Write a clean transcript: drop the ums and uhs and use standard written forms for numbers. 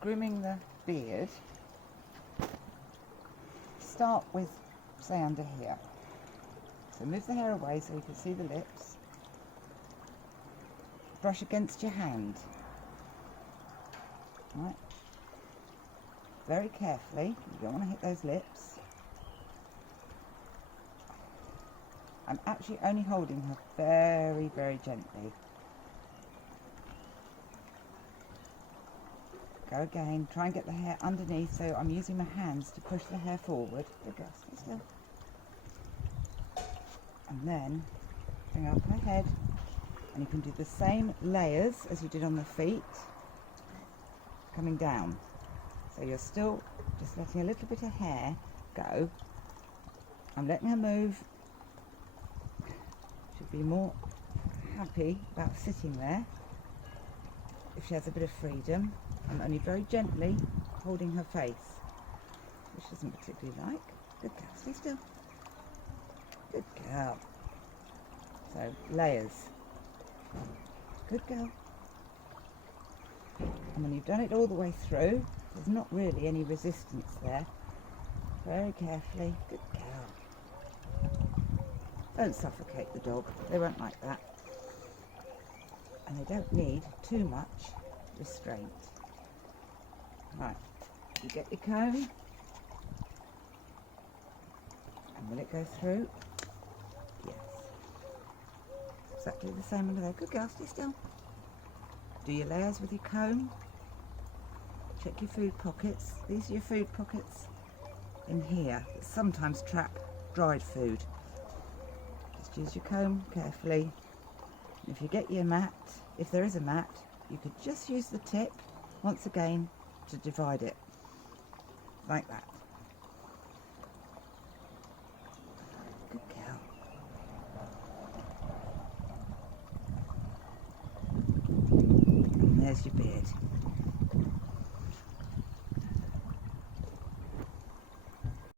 grooming the beard, start with, say, under here. So move the hair away so you can see the lips. Brush against your hand. Right. Very carefully. You don't want to hit those lips. I'm actually only holding her very, very gently. Go again. Try and get the hair underneath, so I'm using my hands to push the hair forward. Good girl, stay still. And then bring up her head, and you can do the same layers as you did on the feet, coming down. So you're still just letting a little bit of hair go. I'm letting her move. Should be more happy about sitting there if she has a bit of freedom. I'm only very gently holding her face, which she doesn't particularly like. Good girl, stay still. Good girl. So, layers. Good girl. And when you've done it all the way through, there's not really any resistance there. Very carefully. Good girl. Don't suffocate the dog. They won't like that. And they don't need too much restraint. Right. You get your comb. And will it go through? Yes. Exactly the same under there. Good girl, stay still. Do your layers with your comb. Check your food pockets. These are your food pockets in here that sometimes trap dried food. Just use your comb carefully. And if you get your mat, if there is a mat, you could just use the tip once again to divide it. Like that. Good girl. And there's your beard.